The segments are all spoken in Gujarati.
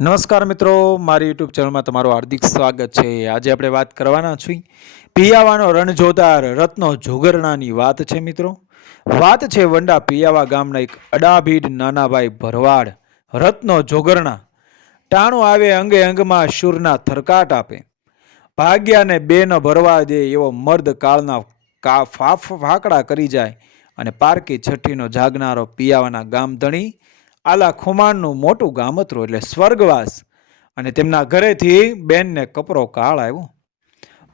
નમસ્કાર મિત્રો, મારી યુટ્યુબ ચેનલમાં તમારું હાર્દિક સ્વાગત છે. આજે આપણે વાત કરવાના છીએ પિયાવાનો રણજોદાર રત્નો જોગરણાની વાત છે મિત્રો. વાત છે વંડા પિયાવા ગામના એક અડાભીડ નાનાભાઈ ભરવાડ રત્નો જોગરણા ટાણું આવે અંગે અંગમાં શૂરના થરકાટ આપે. ભાગ્યાને બે ન ભરવા દે એવો મર્દ કાળના કા ફાફ ફાકડા કરી જાય અને પારકી છઠ્ઠીનો જાગનારો પિયાવાના ગામધણી આલા ખુમાણનું મોટું ગામતરું એટલે સ્વર્ગવાસ. અને તેમના ઘરેથી બેનને કપરો કાળ આવ્યો.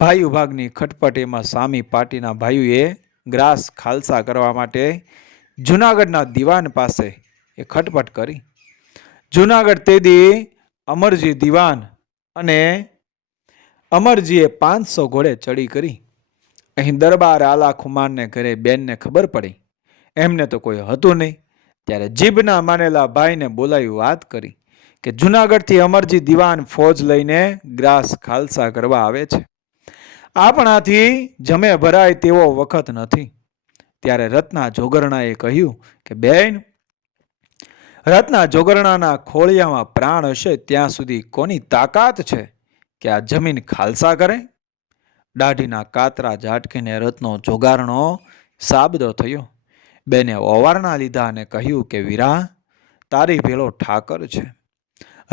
ભાઈ ભાગની ખટપટીમાં સામી પાર્ટીના ભાઈઓએ ગ્રાસ ખાલસા કરવા માટે જુનાગઢના દિવાન પાસે એ ખટપટ કરી. જુનાગઢ તેદી અમરજી દિવાન અને અમરજીએ પાંચસો ઘોડે ચડી કરી. અહીં દરબાર આલા ખુમાનને ઘરે બેનને ખબર પડી. એમને તો કોઈ હતું નહીં. ત્યારે જીભના માનેલા ભાઈને બોલાવી વાત કરી કે જુનાગઢથી અમરજી દિવાન ફોજ લઈને ગ્રાસ ખાલસા કરવા આવે છે. આપણાથી જમે ભરાય તેવો વખત નથી. ત્યારે રત્ના જોગરણાએ કહ્યું કે, બેન, રત્ના જોગરણાના ખોળિયામાં પ્રાણ હશે ત્યાં સુધી કોની તાકાત છે કે આ જમીન ખાલસા કરે? દાઢીના કાતરા ઝાટકીને રત્નો જોગારણો સાબદો થયો. બેને ઓવારણા લીધા અને કહ્યું કે, વીરા, તારી ભેળો ઠાકર છે.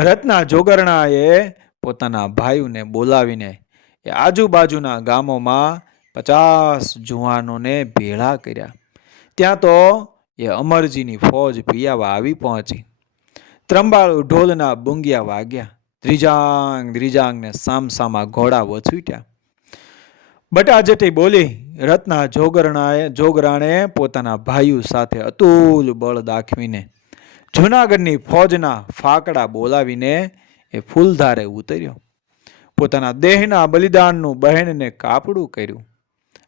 રત્ના જોગરણાએ પોતાના ભાઈઓને બોલાવીને એ આજુબાજુના ગામોમાં પચાસ જુવાનોને ભેળા કર્યા. ત્યાં તો એ અમરજીની ફોજ પિયાવા આવી પહોંચી. ત્રંબાળુ ઢોલના બુંગિયા વાગ્યા. ત્રીજાંગ ત્રીજાંગને સામસામા ઘોડા વછૂટ્યા બટાજટી બોલી, રત્ના જોગરણાએ જોગરાણે પોતાના ભાઈઓ સાથે અતુલ બળ દાખવીને જૂનાગઢની ફોજના ફાકડા બોલાવીને એ ફૂલધારે ઉતર્યો. પોતાના દેહના બલિદાનનું બહેનને કાપડું કર્યું.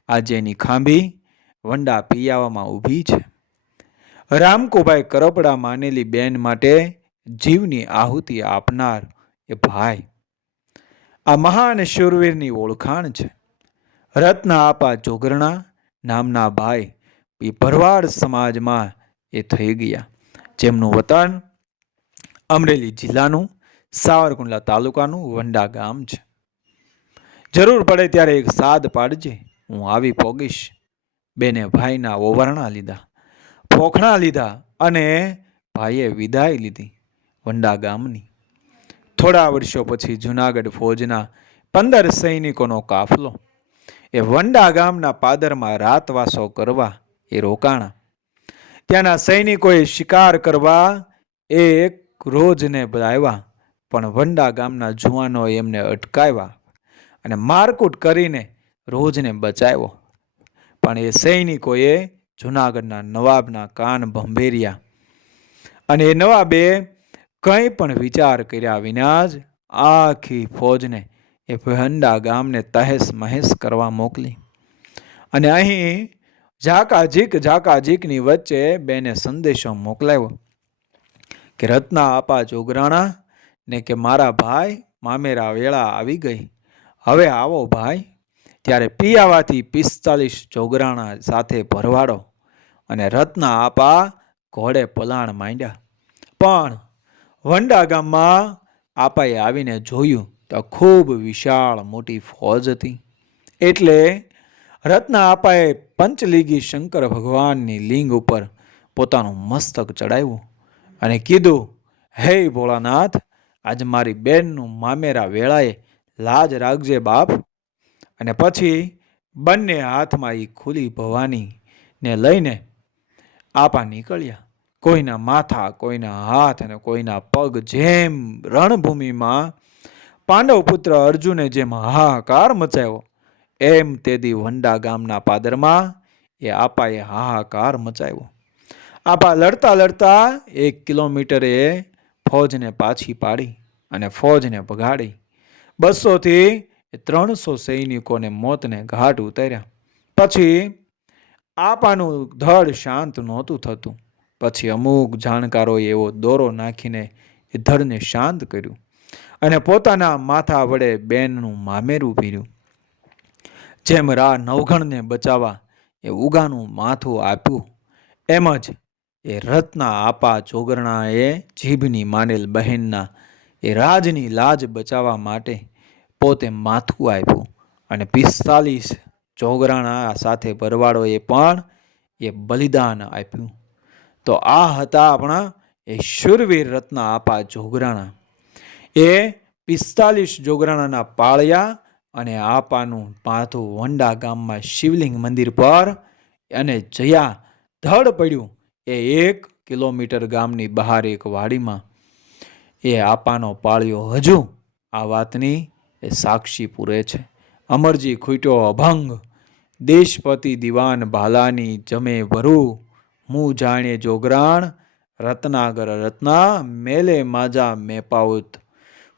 આજે એની ખાંભી વંડા પિયાવામાં ઊભી છે. રામકુભાઈ કરપડા માનેલી બેન માટે જીવની આહુતિ આપનાર એ ભાઈ. આ મહાન શૂરવીરની ઓળખાણ છે. રત્ન આપા જોગરણા નામના ભાઈ એ ભરવાડ સમાજમાં એ થઈ ગયા. જેમનું વતન અમરેલી જિલ્લાનું સાવરકુંડલા તાલુકાનું વંડા ગામ છે. જરૂર પડે ત્યારે એક સાદ પાડજે, હું આવી પોગીશ. બેને ભાઈના ઓવરણા લીધા ફોખણા લીધા અને ભાઈએ વિદાય લીધી વંડા ગામની. થોડા વર્ષો પછી જુનાગઢ ફોજના પંદર સૈનિકોનો કાફલો એ વંડા ગામના પાદરમાં રાતવાસો કરવા એ રોકાણા. ત્યાંના સૈનિકોએ શિકાર કરવા એક રોજને આવ્યા પણ વંડા ગામના જુવાનોએ એમને અટકાવ્યા અને મારકૂટ કરીને રોજને બચાવ્યો. પણ એ સૈનિકોએ જુનાગઢના નવાબના કાન ભંભેર્યા અને એ નવાબે કંઈ પણ વિચાર કર્યા વિના જ આખી ફોજને એ ભંડા ગામને તહેસ મહેસ કરવા મોકલી. અને અહીં ઝાકાઝીક, ઝાકાઝીકની વચ્ચે બેને સંદેશો મોકલાવ્યો કે, રત્ના આપા જોગરાણા ને કે, મારા ભાઈ મામેરા વેળા આવી ગઈ. હવે આવો ભાઈ, ત્યારે પિયાવાથી પિસ્તાલીસ જોગરાણા સાથે ભરવાડો અને રત્ના આપા ઘોડે પલાણ માંડ્યા. પણ વંડા ગામમાં આપાએ આવીને જોયું તો ખૂબ વિશાળ મોટી ફોજ હતી. એટલે રત્ન આપાએ પંચલિંગી શંકર ભગવાનની લિંગ ઉપર પોતાનું મસ્તક ચડાવ્યું અને કીધું, હે ભોળાનાથ, આજ મારી બેનનું મામેરા વેળાએ લાજ રાખજે બાપ. અને પછી બંને હાથમાં એ ખુલી ભવાનીને લઈને આપા નીકળ્યા. કોઈના માથા, કોઈના હાથ અને કોઈના પગ જેમ રણભૂમિમાં પાંડવ પુત્ર અર્જુને જેમ હાહાકાર મચાવ્યો, એમ તેદી વંડા ગામના પાદરમાં એ આપાએ હાહાકાર મચાવ્યો. આપા લડતા લડતા એક કિલોમીટરે ફોજને પાછી પાડી અને ફોજને ભગાડી. બસોથી ત્રણસો સૈનિકોને મોતને ઘાટ ઉતાર્યા. પછી આપાનું ધડ શાંત નહોતું થતું. પછી અમુક જાણકારોએ એવો દોરો નાખીને એ ધડને શાંત કર્યું. અને પોતાના માથા વડે બેનનું મામેરું પીર્યું. જેમ રા નવઘણને બચાવવા એ ઉગાનું માથું આપ્યું, એમ જ એ રત્ના આપા ચોગરણાએ જીભની માનેલ બહેનના એ રાજની લાજ બચાવવા માટે પોતે માથું આપ્યું અને પિસ્તાલીસ જોગરાણા સાથે ભરવાડોએ પણ એ બલિદાન આપ્યું. તો આ હતા આપણા એ શૂરવીર રત્ન આપા જોગરાણા એ પિસ્તાલીસ જોગરાણાના પાળિયા અને આપાનું પાથું વંડા ગામમાં શિવલિંગ મંદિર પર અને જયા ધડ પડ્યું. એ એક કિલોમીટર ગામની બહાર એક વાડીમાં એ આપાનો પાળ્યો હજુ આ વાતની એ સાક્ષી પૂરે છે. અમરજી ખૂટ્યો અભંગ. દેશપતિ દિવાન ભાલાની જમે ભરૂ. મું જાણે જોગરાણ, રત્નાગર રત્ના, મેલે માજા મેપાઉત.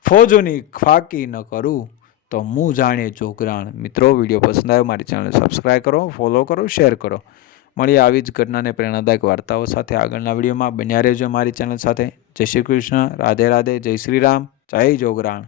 ફોજોની ખાકી ન કરું તો હું જાણે જોગરાણ મિત્રો, વીડિયો પસંદ આવ્યો મારી ચેનલ સબસ્ક્રાઈબ કરો ફોલો કરો શેર કરો. મળીએ આવી જ ઘટનાને પ્રેરણાદાયક વાર્તાઓ સાથે આગળના વિડીયોમાં. બન્યા રહેજો મારી ચેનલ સાથે. જય શ્રી કૃષ્ણ. રાધે રાધે. જય શ્રી રામ. જય જોગરાણ